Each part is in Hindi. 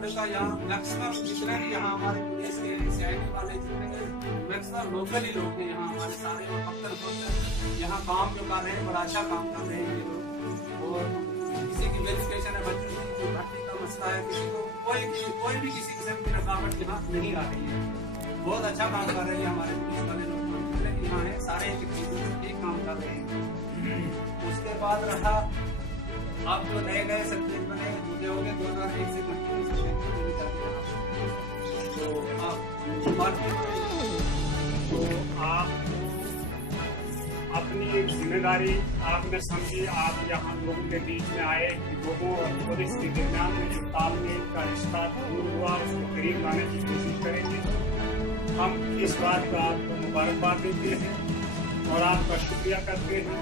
खंड का यहाँ मैक्सिमम जितने भी यहाँ हमारे पुलिस के CID वाले जितने मैक्सिमम लोकल ही लोग हैं यहाँ हमारे सारे पत्थर यहाँ काम जो कर रहे हैं, बड़ा अच्छा काम कर रहे हैं ये लोग। और किसी की वेरिफिकेशन है, बच्चों की जो भर्ती का मसला है, किसी को कोई भी किसी किस्म की रुकावट यहाँ नहीं आ रही है। बहुत अच्छा काम कर रहे हैं हमारे पुलिस वाले लोग जितने भी यहाँ है, सारे एक काम कर रहे हैं। उसके बाद रहा आप जो नए गए सर्टिफिकेट बने मुझे हो गए 2001 से तो आप अपनी एक जिम्मेदारी आपने समझी, आप यहाँ लोगों के बीच में आए कि लोगों और पुलिस के दरमियान में जो तालमेल का रिश्ता दूर हुआ उसको करीब लाने की कोशिश करेंगे। हम इस बात का आपको मुबारकबाद देते हैं और आपका शुक्रिया करते हैं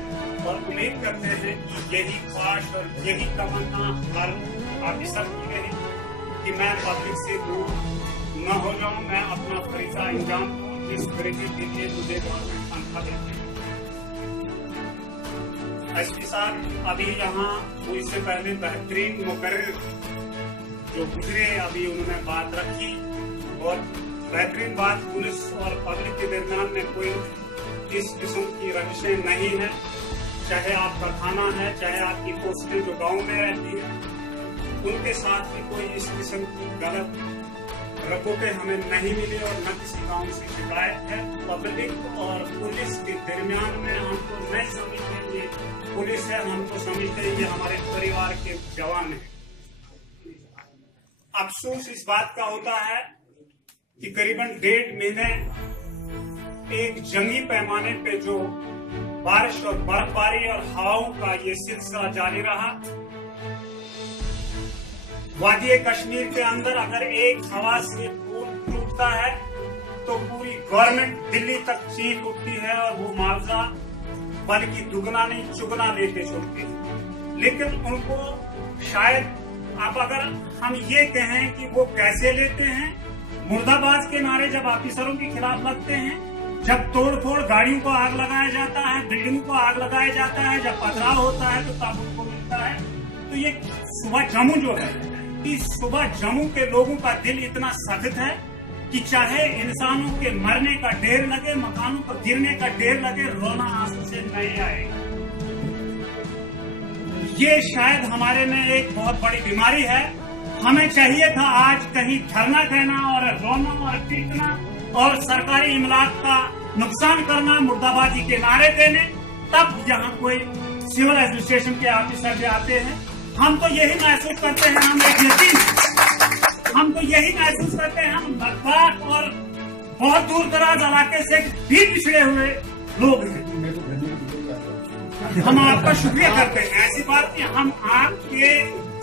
और उम्मीद करते हैं कि यही ख्वाहिश और यही तमन्ना हर ऑफिसर की रही कि मैं पब्लिक से दूर न हो जाऊं, मैं अपना फरीजा अंजाम दूं जिस फरीजे के लिए मुझे गवर्नमेंट तनख्वाह देती है। एसपी साहब अभी यहाँ इससे पहले बेहतरीन मुकर्रर जो गुजरे अभी उन्होंने बात रखी और बेहतरीन बात, पुलिस और पब्लिक के दरमियान में कोई इस किस्म की रंजिशें नहीं है, चाहे आपका थाना है, चाहे आपकी पोस्टें जो गांव में रहती है, उनके साथ भी कोई इस किस्म की गलत रपोटे हमें नहीं मिले और न किसी गांव से शिकायत है। पब्लिक और पुलिस के दरमियान में हमको नहीं समझते ये पुलिस है, हमको समझते ये हमारे परिवार के जवान हैं। अफसोस इस बात का होता है कि करीबन 1.5 महीने एक जंगी पैमाने पे जो बारिश और बर्फबारी और हवाओं का ये सिलसिला जारी रहा। वादी कश्मीर के अंदर अगर एक हवा से पुल टूटता है तो पूरी गवर्नमेंट दिल्ली तक चीख उठती है और वो मुआवजा बल्कि दुगना नहीं चुगना लेते छोड़ते हैं। लेकिन उनको शायद अब अगर हम ये कहें कि वो कैसे लेते हैं, मुर्दाबाद के नारे जब ऑफिसरों के खिलाफ लगते हैं, जब तोड़फोड़ गाड़ियों को आग लगाया जाता है, बिल्डिंग को आग लगाया जाता है, जब पथराव होता है तो तब उनको मिलता है। तो ये सुबह जम्मू जो है, इस सुबह जम्मू के लोगों का दिल इतना सख्त है कि चाहे इंसानों के मरने का ढेर लगे, मकानों पर गिरने का ढेर लगे, रोना आंसू से नहीं आएगा। ये शायद हमारे में एक बहुत बड़ी बीमारी है। हमें चाहिए था आज कहीं धरना देना और रोना और पीटना और सरकारी इमलाक का नुकसान करना, मुर्दाबादी के नारे देने, तब यहाँ कोई सिविल एडमिनिस्ट्रेशन के ऑफिसर भी आते हैं। हम तो यही महसूस करते हैं, हम तो यही महसूस करते हैं, हम लद्दाख और बहुत दूर दराज इलाके से भी पिछड़े हुए लोग हैं। हम आपका शुक्रिया करते हैं, ऐसी बात नहीं, हम आपके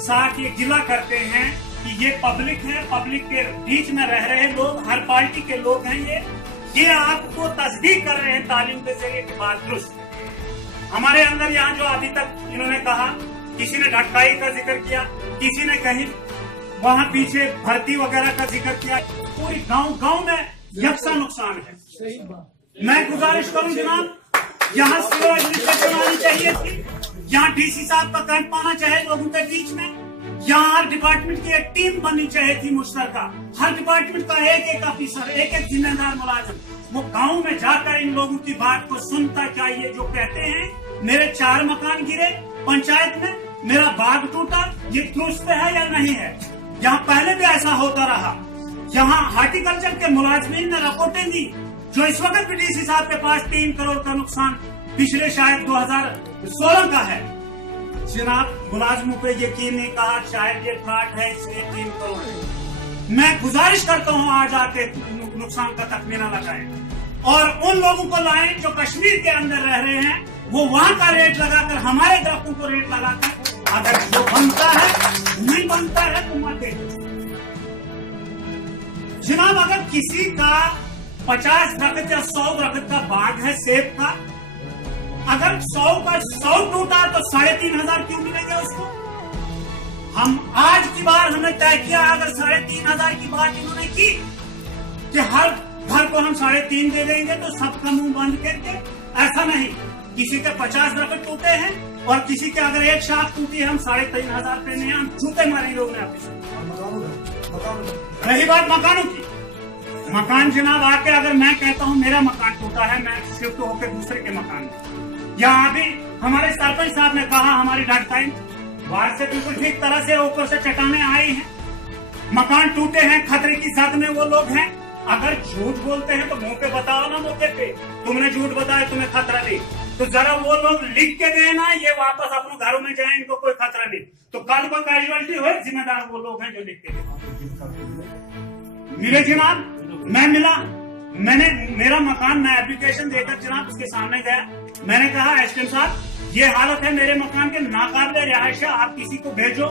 साथ ये गिला करते हैं कि ये पब्लिक है, पब्लिक के बीच में रह रहे लोग, हर पार्टी के लोग हैं, ये आपको तस्दीक कर रहे हैं तालीम के जरिए की बात दुरुस्त। हमारे अंदर यहाँ जो अभी तक इन्होंने कहा, किसी ने ढटकाई का जिक्र किया, किसी ने कहीं वहाँ पीछे भर्ती वगैरह का जिक्र किया, पूरी गांव में यकसा नुकसान है। मैं गुजारिश करूं जनाब, यहाँ सिविल एडमिनिस्ट्रेशन आनी चाहिए थी, यहाँ DC साहब का कैंप आना चाहिए लोगों के बीच में, यहाँ हर डिपार्टमेंट की एक टीम बननी चाहिए थी मुश्तरका, हर डिपार्टमेंट का एक ऑफिसर, एक जिम्मेदार मुलाजिम, वो गाँव में जाकर इन लोगों की बात को सुनता। क्या ये जो कहते हैं मेरे 4 मकान गिरे पंचायत में, मेरा बाग टूटा, ये दुरुस्त है या नहीं है? यहाँ पहले भी ऐसा होता रहा। यहाँ हार्टिकल्चर के मुलाजमीन ने रिपोर्टें दी जो इस वक्त भी DC साहब के पास 3 करोड़ का नुकसान पिछले शायद 2016 का है। जनाब मुलाजमों पे यकीन नहीं कहा, शायद ये फ्रॉड है इसलिए 3 करोड़ है। मैं गुजारिश करता हूँ आज आके नुकसान का तखमीना लगाएं और उन लोगों को लाएं जो कश्मीर के अंदर रह रहे हैं, वो वहाँ का रेट लगाकर हमारे ग्राहकों को रेट लगाकर, अगर जो बनता है नहीं बनता है तो मत दे। जनाब अगर किसी का 50 दरख्त या 100 दरख्त का बाग है सेब का, अगर 100 का 100 टूटा तो 3500 क्यों मिलेंगे उसको? हम आज की बार हमने तय किया, अगर 3500 की बात इन्होंने की कि हर घर को हम 3.5 दे देंगे तो सबका मुंह बंद करके, ऐसा नहीं। किसी के 50 दरख्त टूटे हैं और किसी के अगर एक शाख टूटी है, हम 3500 पे नहीं, हम जूते मारे लोग ने ऑफिस रही बात मकानों की, मकान जनाब आके अगर मैं कहता हूँ मेरा मकान टूटा है, मैं शिफ्ट होकर दूसरे के मकान में, यहाँ अभी हमारे सरपंच साहब ने कहा हमारी ढाई बाहर से बिल्कुल ठीक तरह से ऊपर से चट्टाने आई हैं, मकान टूटे हैं, खतरे की जद में वो लोग हैं। अगर झूठ बोलते हैं तो मुंह पे बताओ ना, मौके पे तुमने झूठ बताया, तुम्हें खतरा नहीं, तो जरा वो लोग लिख के गए ना, ये वापस अपने घरों में जाए, इनको कोई खतरा नहीं, तो कल को कैजुअलिटी हो, जिम्मेदार वो लोग हैं जो लिख के गए। मिले जनाब, मैं मिला, मैंने मेरा मकान मैं एप्लीकेशन देकर जनाब उसके सामने गया, मैंने कहा एसडीएम साहब ये हालत है मेरे मकान के, नाकाबिले रिहायश है, आप किसी को भेजो,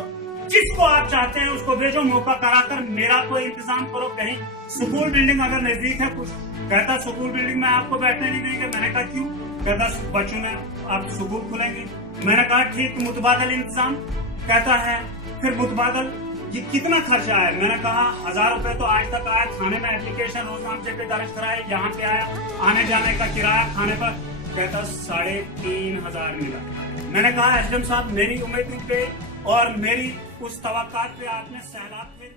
जिसको आप चाहते हैं उसको भेजो, मौका कराकर मेरा कोई इंतजाम करो, कहीं स्कूल बिल्डिंग अगर नजदीक है कुछ। कहता स्कूल बिल्डिंग में आपको बैठने नहीं देंगे। मैंने कहा क्यों? कहता बच्चों में आप स्कूल खुलेंगे। मैंने कहा ठीक, मुतबादल इंतजाम। कहता है फिर मुतबादल ये कितना खर्चा है? मैंने कहा 1000 रुपए तो आज तक आया, थाने में एप्लीकेशन रोजनामचे पे दर्ज कराए, यहाँ पे आया, आने जाने का किराया खाने पर। कहता 3500 मिला। मैंने कहा एसडीएम साहब मेरी उम्मीद पे और मेरी उस तवक्कात पे आपने सैलाब फेर